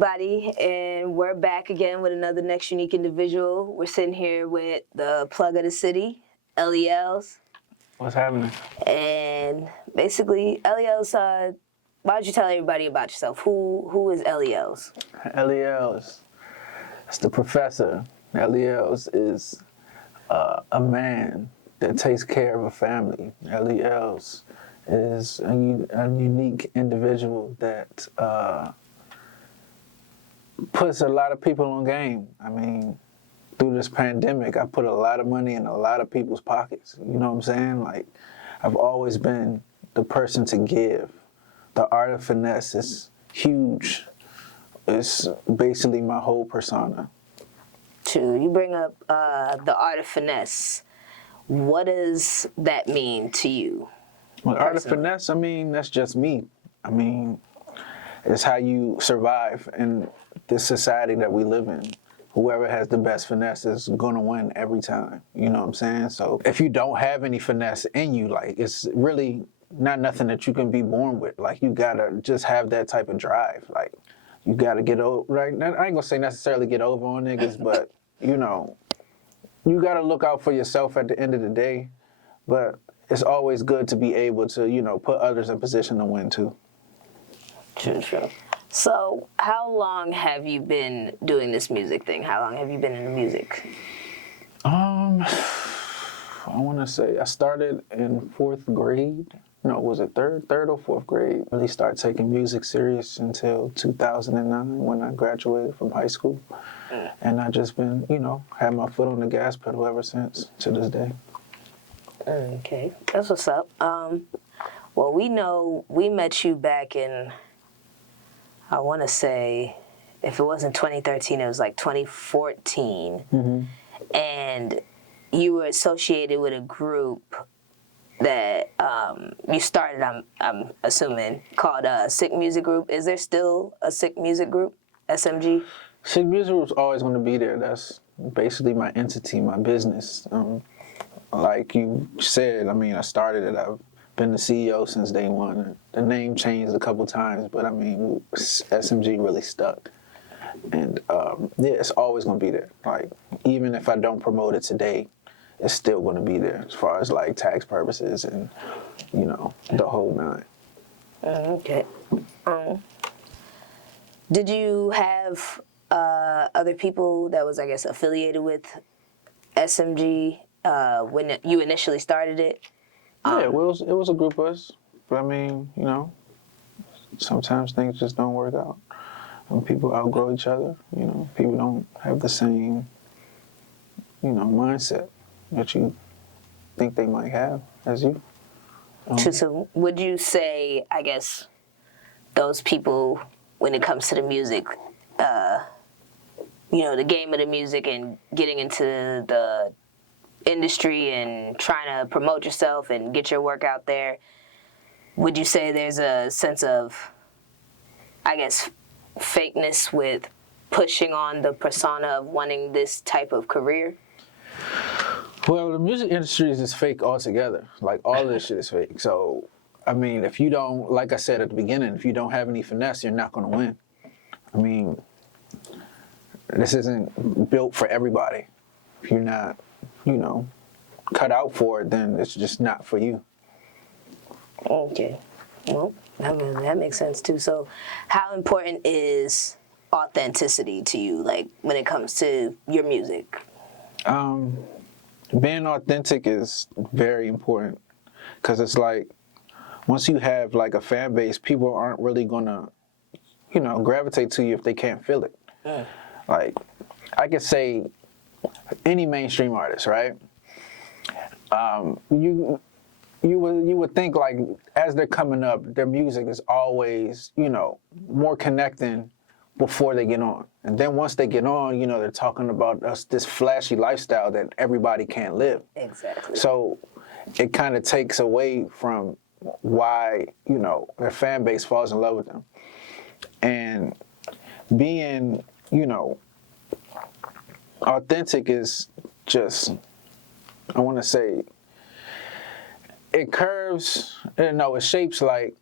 everybody, and we're back again with another Next Unique Individual. We're sitting here with the plug of the city, Elly Elz. What's happening? And basically, Elly Elz, why don't you tell everybody about yourself? Who is Elly Elz? Elly Elz. It's the professor. Elly Elz is a man that takes care of a family. Elly Elz is a unique individual that puts a lot of people on game. I mean, through this pandemic, I put a lot of money in a lot of people's pockets. You know what I'm saying? Like, I've always been the person to give. The art of finesse is huge. It's basically my whole persona. True. You bring up the art of finesse. What does that mean to you? Well, art of finesse, I mean, that's just me. I mean, it's how you survive in this society that we live in. Whoever has the best finesse is gonna win every time. You know what I'm saying? So if you don't have any finesse in you, like, it's really not nothing that you can be born with. Like, you gotta just have that type of drive. Like, you gotta get over, right? I ain't gonna say necessarily get over on niggas, but, you know, you gotta look out for yourself at the end of the day. But it's always good to be able to, you know, put others in position to win too. True. So, how long have you been doing this music thing? How long have you been into music? I want to say I started in 4th grade. No, was it third or 4th grade? Really started taking music serious until 2009 when I graduated from high school. And I just been, you know, had my foot on the gas pedal ever since to this day. Okay, that's what's up. Well, we know we met you back in, I want to say, if it wasn't 2013, it was like 2014. Mm-hmm. And you were associated with a group that you started, I'm assuming, called Sick Music Group. Is there still a Sick Music Group, SMG? Sick Music Group's always going to be there. That's basically my entity, my business. Like you said, I mean, I started it. I've been the CEO since day one. The name changed a couple times, but I mean, SMG really stuck. And yeah, it's always going to be there. Like, even if I don't promote it today, it's still going to be there as far as like tax purposes and, you know, the whole nine. Okay. Did you have other people that was, I guess, affiliated with SMG when you initially started it? Yeah, it was a group of us. But I mean, you know, sometimes things just don't work out. And people outgrow each other. You know, people don't have the same, you know, mindset that you think they might have as you. So would you say, I guess, those people, when it comes to the music, you know, the game of the music and getting into the industry and trying to promote yourself and get your work out there, would you say there's a sense of, I guess, fakeness with pushing on the persona of wanting this type of career? Well, the music industry is just fake altogether. Like, all of this shit is fake. So, I mean, if you don't, like I said at the beginning, if you don't have any finesse, you're not going to win. I mean, this isn't built for everybody. If you're not, you know, cut out for it, then it's just not for you. Okay. Well, that makes sense too. So how important is authenticity to you, like, when it comes to your music? Being authentic is very important because it's like, once you have like a fan base, people aren't really gonna, you know, gravitate to you if they can't feel it. Like, I could say any mainstream artist, right? You would think, like, as they're coming up, their music is always, you know, more connecting before they get on. And then once they get on, you know, they're talking about this flashy lifestyle that everybody can't live. Exactly. So it kind of takes away from why, you know, their fan base falls in love with them. And being, you know, authentic is just, I want to say, it curves, no, it shapes like,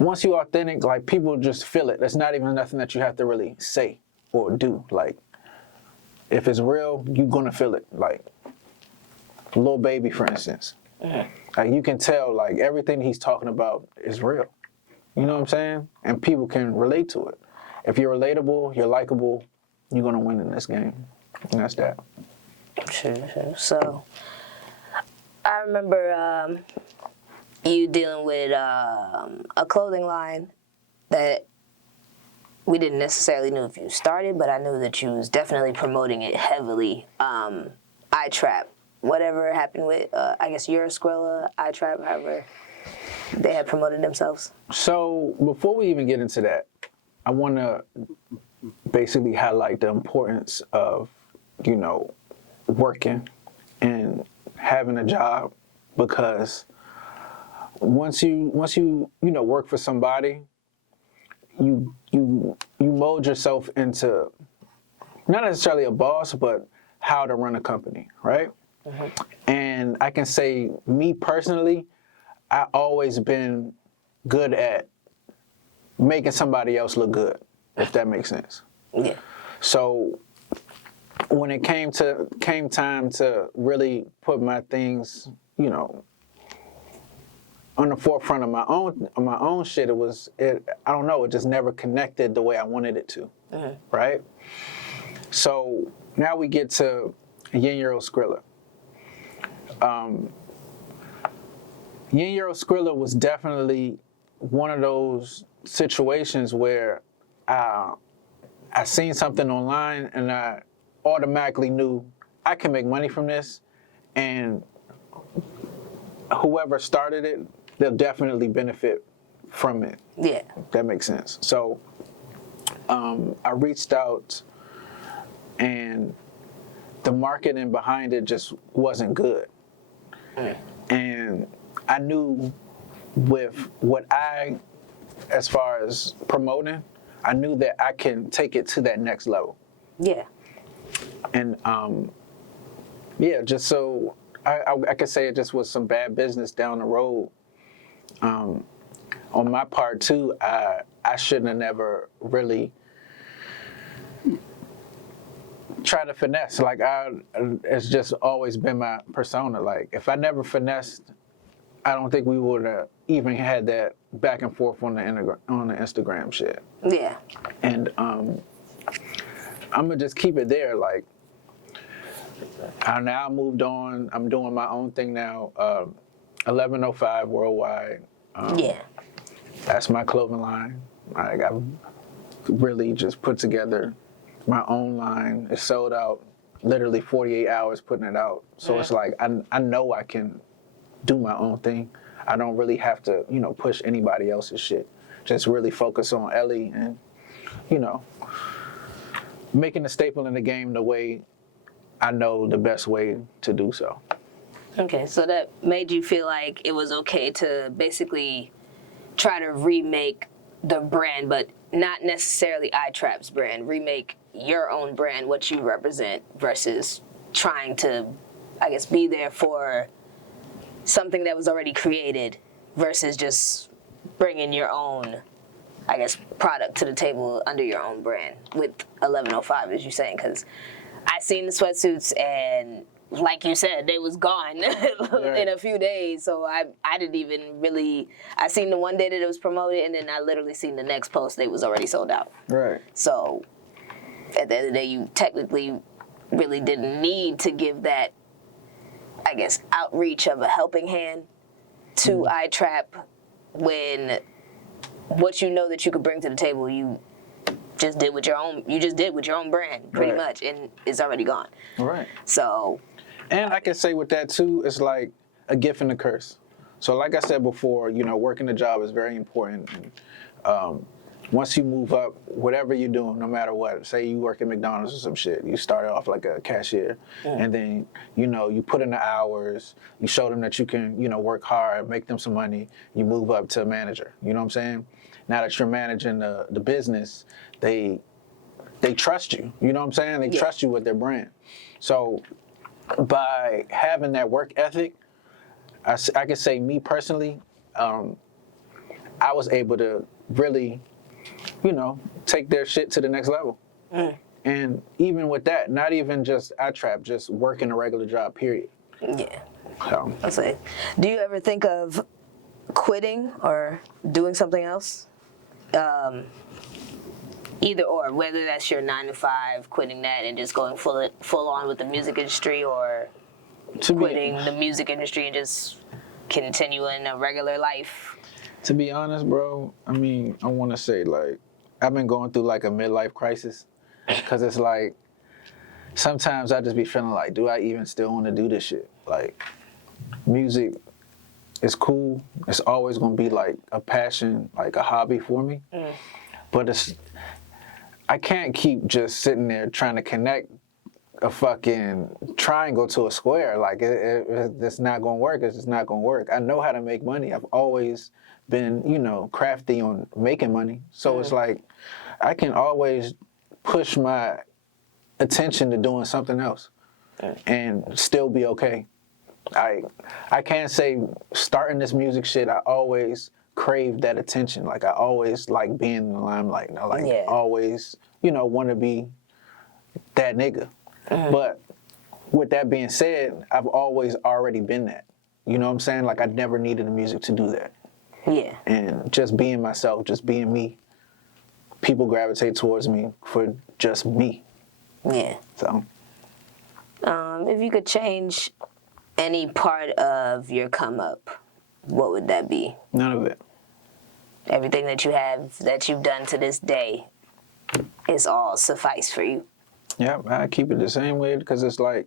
once you're authentic, like people just feel it. It's not even nothing that you have to really say or do. Like if it's real, you're gonna feel it. Like Lil Baby, for instance. Like you can tell like everything he's talking about is real. You know what I'm saying? And people can relate to it. If you're relatable, you're likable, you're gonna win in this game. And that's that. Sure. So I remember you dealing with a clothing line that we didn't necessarily know if you started, but I knew that you was definitely promoting it heavily. iTrap, whatever happened with, I guess Eurosquilla, iTrap, however they had promoted themselves. So before we even get into that, I want to basically highlight the importance of, you know, working and having a job, because once you work for somebody, you mold yourself into not necessarily a boss, but how to run a company, right? And I can say, me personally, I always been good at making somebody else look good, if that makes sense. Yeah. So when it came time to really put my things, you know, on the forefront of my own shit, I don't know, it just never connected the way I wanted it to, right? So now we get to N.U.i. N.U.i was definitely one of those situations where I seen something online and I automatically knew I can make money from this, and whoever started it, they'll definitely benefit from it. Yeah. If that makes sense. So I reached out, and the marketing behind it just wasn't good. And I knew with as far as promoting, I knew that I can take it to that next level. Yeah. And just so I could say it just was some bad business down the road. On my part too, I shouldn't have never really tried to finesse. Like it's just always been my persona. Like if I never finessed, I don't think we would have even had that back and forth on the Instagram shit. Yeah. And I'm gonna just keep it there. Like I now moved on. I'm doing my own thing now. 1105 worldwide. Yeah. That's my clothing line. Like I've really just put together my own line. It's sold out. Literally 48 hours putting it out. So it's like I know I can do my own thing. I don't really have to, push anybody else's shit. Just really focus on Elly and, making a staple in the game the way I know the best way to do so. Okay, so that made you feel like it was okay to basically try to remake the brand, but not necessarily iTrap's brand. Remake your own brand, what you represent, versus trying to, I guess, be there for something that was already created versus just bringing your own, I guess, product to the table under your own brand with 1105, as you're saying, because I seen the sweatsuits and, like you said, they was gone in a few days. So I didn't even really, I seen the one day that it was promoted, and then I literally seen the next post, they was already sold out. Right. So at the end of the day, you technically really didn't need to give that, I guess, outreach of a helping hand to iTrap when what you know that you could bring to the table, you just did with your own brand, pretty much, and it's already gone. Right. So. And I can say with that too, it's like a gift and a curse. So like I said before, working the job is very important. And, once you move up, whatever you're doing, no matter what, say you work at McDonald's or some shit, you started off like a cashier, and then, you put in the hours, you show them that you can, work hard, make them some money, you move up to a manager, you know what I'm saying? Now that you're managing the business, they trust you, you know what I'm saying? They trust you with their brand. So by having that work ethic, I can say me personally, I was able to really, take their shit to the next level. And even with that, not even just iTrap, just working a regular job, period. Yeah. So, I'll say. Do you ever think of quitting or doing something else? Either or, whether that's your 9 to 5, quitting that and just going full on with the music industry, or quitting the music industry and just continuing a regular life. To be honest, bro, I mean, I want to say, like, I've been going through, like, a midlife crisis. Because it's like, sometimes I just be feeling like, do I even still want to do this shit? Like, music is cool. It's always going to be, like, a passion, like, a hobby for me. But I can't keep just sitting there trying to connect a fucking triangle to a square. Like, it's not gonna work. It's just not gonna work. I know how to make money. I've always been, crafty on making money. So it's like, I can always push my attention to doing something else and still be okay. I can't say starting this music shit, I always crave that attention. Like, I always like being in the limelight. And I always, want to be that nigga. But with that being said, I've always already been that. You know what I'm saying? Like, I never needed the music to do that. Yeah. And just being myself, just being me, people gravitate towards me for just me. Yeah. So. If you could change any part of your come up, what would that be? None of it. Everything that you have, that you've done to this day, is all suffice for you. Yeah, I keep it the same way because it's like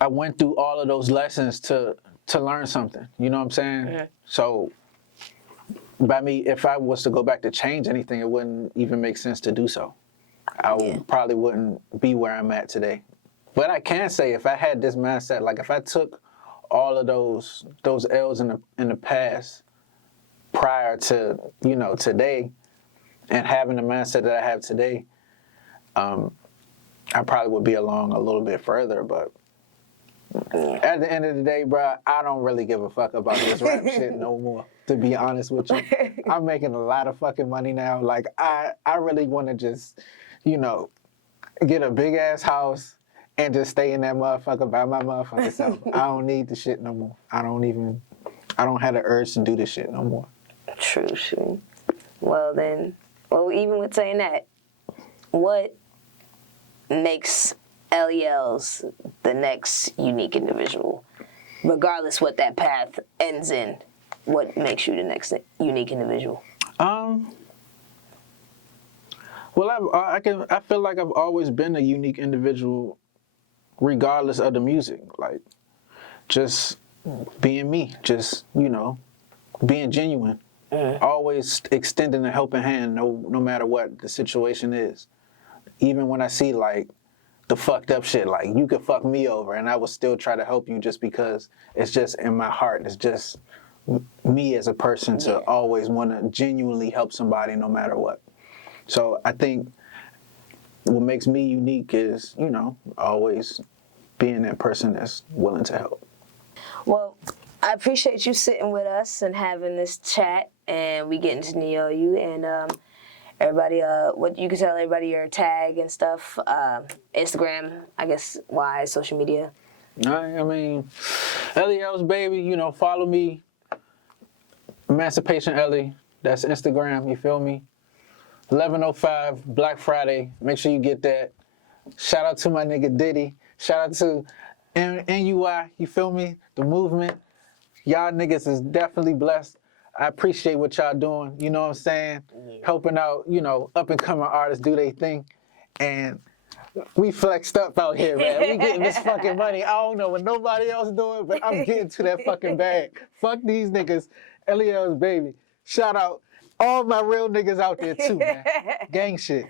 I went through all of those lessons to learn something. You know what I'm saying? So by me, if I was to go back to change anything, it wouldn't even make sense to do so. I probably wouldn't be where I'm at today. But I can say, if I had this mindset, like if I took all of those L's in the past prior to, today, and having the mindset that I have today, I probably would be along a little bit further. But at the end of the day, bro, I don't really give a fuck about this rap shit no more, to be honest with you. I'm making a lot of fucking money now. Like, I really want to just, get a big ass house and just stay in that motherfucker by my motherfucking self. I don't need the shit no more. I don't have the urge to do this shit no more. True. Well, even with saying that, what makes Elly Elz the next unique individual? Regardless what that path ends in, what makes you the next unique individual? Well, I feel like I've always been a unique individual, regardless of the music. Like, just being me, just being genuine, always extending a helping hand, no matter what the situation is. Even when I see like the fucked up shit, like you could fuck me over, and I will still try to help you just because it's just in my heart. It's just me as a person to always want to genuinely help somebody, no matter what. So I think what makes me unique is, always being that person that's willing to help. Well, I appreciate you sitting with us and having this chat, and we getting to know you. And everybody, what you can tell everybody your tag and stuff, Instagram, I guess, wise, social media. I mean, Elly Elz, baby, follow me. Emancipation Elly, that's Instagram, you feel me? 11:05, Black Friday. Make sure you get that. Shout out to my nigga Diddy. Shout out to N.U.i, you feel me? The movement. Y'all niggas is definitely blessed. I appreciate what y'all doing, you know what I'm saying? Helping out, up and coming artists do their thing. And we flexed up out here, man. We getting this fucking money. I don't know what nobody else doing, but I'm getting to that fucking bag. Fuck these niggas. Elly Elz, baby. Shout out all my real niggas out there too, man. Gang shit.